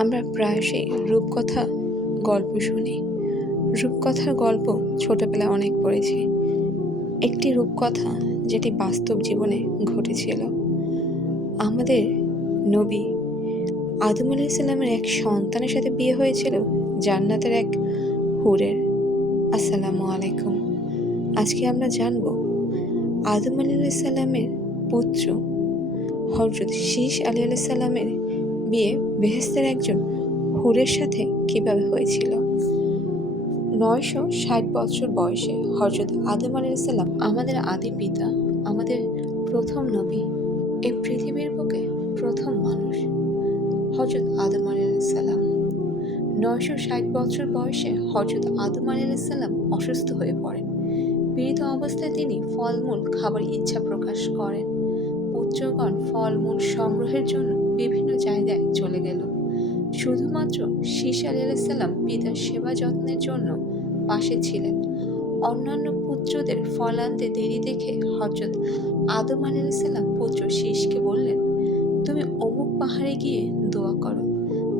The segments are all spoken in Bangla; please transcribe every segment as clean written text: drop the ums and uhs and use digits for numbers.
আমরা প্রায়শই রূপকথা গল্প শুনি। রূপকথার গল্প ছোটবেলায় অনেক পড়েছি। একটি রূপকথা যেটি বাস্তব জীবনে ঘটেছিল। আমাদের নবী আদম আলাইহিস সালামের এক সন্তানের সাথে বিয়ে হয়েছিল জান্নাতের এক হুরের। আসসালামু আলাইকুম। আজকে আমরা জানব আদম আলাইহিস সালামের পুত্র হযরত শীস আলাইহিস সালামের বিয়ে বেহেশতের একজন হুরের সাথে কিভাবে হয়েছিল। 960 বছর বয়সে হযরত আদম আলাইহিস সালাম আমাদের আদি পিতা, আমাদের প্রথম নবী, এই পৃথিবীর বুকে প্রথম মানুষ হযরত আদম আলাইহিস সালাম। 960 বছর বয়সে হযরত আদম আলাইহিস সালাম অসুস্থ হয়ে পড়েন। পীড়িত অবস্থায় তিনি ফলমূল খাবার ইচ্ছা প্রকাশ করেন। পুত্রগণ ফলমূল সংগ্রহের জন্য বিভিন্ন জায়গায় চলে গেল। শুধুমাত্র শীস আলাইহিস সালাম পিতার সেবা যত্নের জন্য পাশে ছিলেন। অন্যান্য পুত্রদের ফল আনতে দেরি দেখে হযরত আদম আলাইহিস সালাম পুত্র শীসকে বললেন, তুমি অমুক পাহাড়ে গিয়ে দোয়া করো,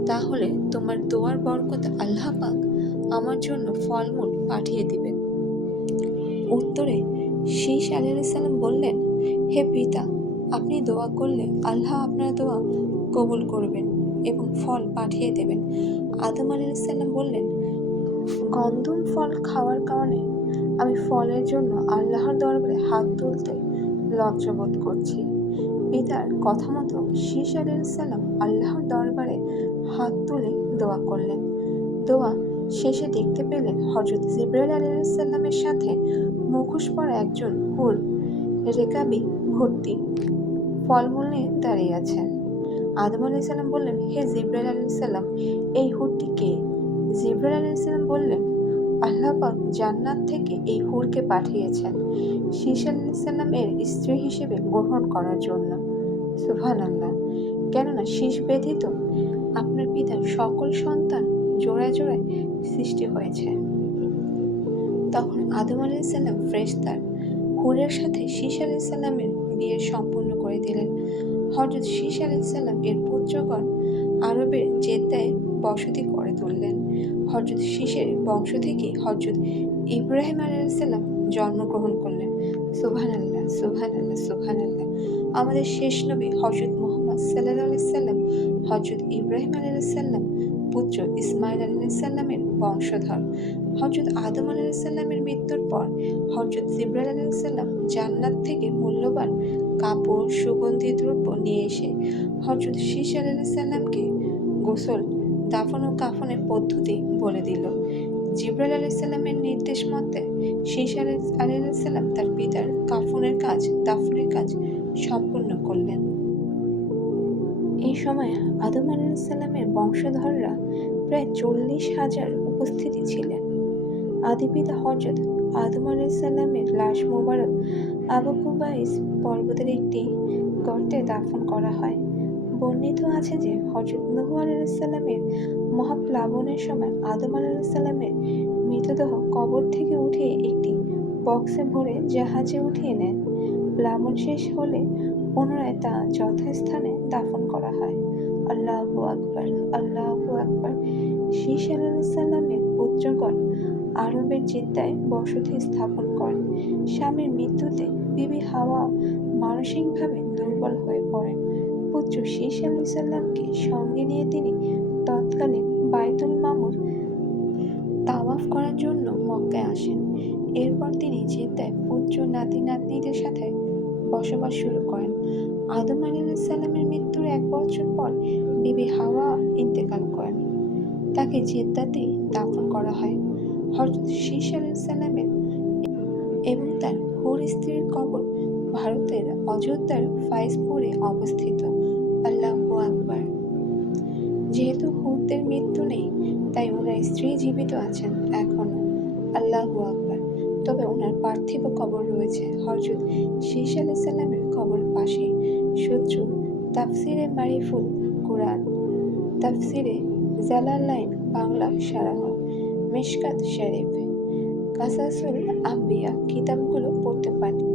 তাহলে তোমার দোয়ার বরকতে আল্লাহ পাক আমার জন্য ফলমূল পাঠিয়ে দিবেন। উত্তরে শীস আলাইহিস সালাম বললেন, হে পিতা, আপনি দোয়া করলে আল্লাহ আপনার দোয়া কবুল করবেন এবং ফল পাঠিয়ে দেবেন। আদম আলাইহিস সালাম বললেন, গন্ধম ফল খাওয়ার কারণে আমি ফলের জন্য আল্লাহর দরবারে হাত তুলতে লজ্জাবোধ করছি। পিতার কথা মতো শীস আলাইহিস সালাম আল্লাহর দরবারে হাত তুলে দোয়া করলেন। দোয়া শেষে দেখতে পেলেন হযরত জিবরাইল আলাইহিস সালামের সাথে মুখোশ পরা একজন হুর রেকাবি ভর্তি ফলমূল নিয়ে দাঁড়িয়ে আছেন। আদম আলাইহিস সালাম বললেন, হে জিবরাইল আলাইহিস সালাম, এই হুরটি কে? জিবরাইল আলাইহিস সালাম বললেন, আল্লাহ পাক জান্নাত থেকে এই হুরকে পাঠিয়েছেন শীস আলাইহিস সালামের স্ত্রী হিসেবে গ্রহণ করার জন্য। সুবহানাল্লাহ। কেননা শীস ব্যতীত আপনার পিতার সকল সন্তান জোড়ায় জোড়ায় সৃষ্টি হয়েছে। তখন আদম আলাইহিস সালাম ফেরেশতার হুরের সাথে শীস আলাইহিস সালামের বিয়ে সম্পূর্ণ করে দিলেন। হযরত শীস আলাইহিস সালাম এর পুত্রগণ আরবের জেদ্দায় বসতি করে তুললেন। হযরত শীসের বংশ থেকে হযরত ইব্রাহিম আলাইহিস সালাম জন্মগ্রহণ করলেন। সুবহানাল্লাহ, সুবহানাল্লাহ, সুবহানাল্লাহ। আমাদের শেষ নবী হযরত মুহাম্মদ সাল্লাল্লাহু আলাইহি সাল্লাম হযরত ইব্রাহিম আলাইহিস সালাম পুত্র ইসমাঈল আলাইহিস সালামের বংশধর। হযরত আদম আলাইহিস সালামের মৃত্যুর পর হযরত জিবরাইল আলাইহিস সালাম জান্নাত থেকে মূল্যবান কাপড়, সুগন্ধি দ্রব্য নিয়ে এসে হযরত শীস আলাইহিস সালামকে গোসল, দাফন ও কাফনের পদ্ধতি বলে দিল। জিবরাইল আলাইহিস সালামের নির্দেশ মতে শীস আলাইহিস সালাম তার পিতার কাফনের কাজ, দাফনের কাজ সম্পূর্ণ করলেন। এই সময় আদম আলাইহিস সালামের বংশধররা প্রায় 40,000 উপস্থিতি ছিলেন। আদিপিতা হযরত আদম আলাইহিস সালামের লাশ মোবারক আবু কুবাইস পর্বতের একটি গর্তে দাফন করা হয়। বর্ণিত আছে যে হযরত নূহ আলাইহিস সালামের মহাপ্লাবনের সময় আদম আলাইহিস সালামের মৃতদেহ কবর থেকে উঠিয়ে একটি বক্সে ভরে জাহাজে উঠিয়ে নেন। প্লাবন শেষ হলে পুনরায় তা যথাস্থানে দাফন করা হয়। আল্লাহু আকবার, আল্লাহু আকবার। শীস আলাইহিস সালামের পুত্রগণ আরবের জেদ্দায় বসতি স্থাপন করেন। স্বামীর মৃত্যুতে বিবি হাওয়া মানসিকভাবে দুর্বল হয়ে পড়েন। পুত্র শীস আলাইহিস সালামকে সঙ্গে নিয়ে তিনি তৎকালীন বাইতুল মামুর তাওয়াফ করার জন্য মক্কায় আসেন। এরপর তিনি জেদ্দায় পুত্র নাতি নাতনিদের সাথে বসবাস শুরু করেন। আদম আলাইহিস সালামের মৃত্যুর 1 বছর পর বিবি হাওয়া ইন্তেকাল করেন। তাকে জেদ্দাতেই দাফন করা হয়। হযরত শীস আলাইহিস সালামের এবং তার হুর স্ত্রীর কবর ভারতের অযোধ্যার ফাইজপুরে অবস্থিত। আল্লাহু আকবার। যেহেতু হুরদের মৃত্যু নেই, তাই ওনার স্ত্রী জীবিত আছেন এখনো। আল্লাহু আকবার। তবে ওনার পার্থিব কবর রয়েছে হযরত শীস আলাইহিস সালামের কবর পাশে। সূত্র তাফসিরে মারিফুল কুরআন, তাফসিরে জালালাইন বাংলা সারাহ, মিশকাত শরীফ, কাসাসুল আম্বিয়া কিতাবগুলো পড়তে পারেন।